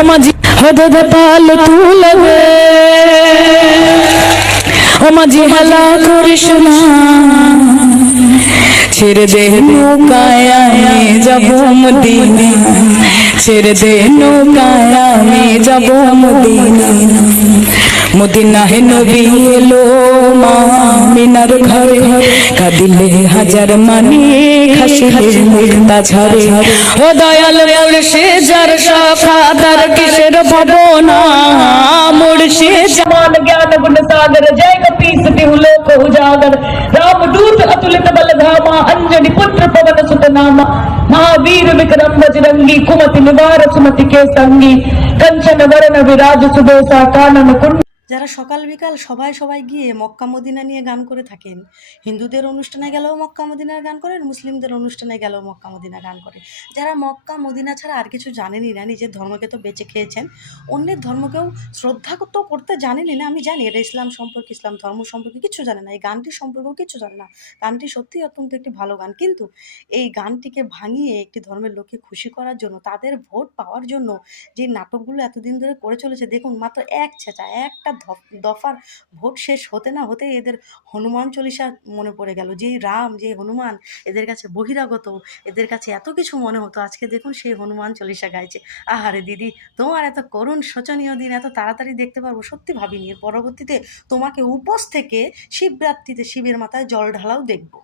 ও মাঝি হদদ পাল তুলবে ও মাঝি হেলা করিস না ছেড়ে দে নৌকায় আমি যাব মদিনা ছেড়ে দে নৌকায় আমি যাব মদিনা মদিনা হে নবী এলো মা মিনার ঘরে কাঁদিলে হাজার মানি খাসিলে মুক্তা ঝরে ও দয়াল মুর্শে যার শাখা তার কিসের ভাবনা মুর্শে জামান জ্ঞান গুণ সাগর জয় কপীস তিহু লোক উজাগর राम दूत अतुलित बल धामा अंजनी पुत्र पवन सुत नामा महावीर विक्रम बजरंगी कुमति निवार सुमति के संगी कंचन वरण विराज सुबेसा कानन कुंड। যারা সকাল বিকাল সবাই সবাই গিয়ে মক্কা মদিনা নিয়ে গান করে থাকেন, হিন্দুদের অনুষ্ঠানে গেলেও মক্কা মদিনার গান করেন, মুসলিমদের অনুষ্ঠানে গেলেও মক্কা মদিনা গান করে। যারা মক্কা মদিনা ছাড়া আর কিছু জানেনই না, নিজের ধর্মকে তো বেঁচে খেয়েছেন, অন্যের ধর্মকেও শ্রদ্ধা তো করতে জানেনই না। আমি জানি এটা ইসলাম সম্পর্কে, ইসলাম ধর্ম সম্পর্কে কিছু জানে না, এই গানটির সম্পর্কেও কিছু জানে না। গানটি সত্যিই অত্যন্ত একটি ভালো গান, কিন্তু এই গানটিকে ভাঙিয়ে একটি ধর্মের লোককে খুশি করার জন্য, তাদের ভোট পাওয়ার জন্য যে নাটকগুলো এতদিন ধরে করে চলেছে, দেখুন মাত্র এক ছেঁচা একটা দফার ভোট শেষ হতে না হতে এদের হনুমান চল্লিশা মনে পড়ে গেল। যেই রাম, যে হনুমান এদের কাছে বহিরাগত, এদের কাছে এত কিছু মনে হতো, আজকে দেখুন সেই হনুমান চল্লিশা গাইছে। আহারে দিদি, তোমার এত করুণ শোচনীয় দিন এত তাড়াতাড়ি দেখতে পারবো সত্যি ভাবিনি। এর পরবর্তীতে তোমাকে উপোস থেকে শিবরাত্রিতে শিবের মাথায় জল ঢালাও দেখবো।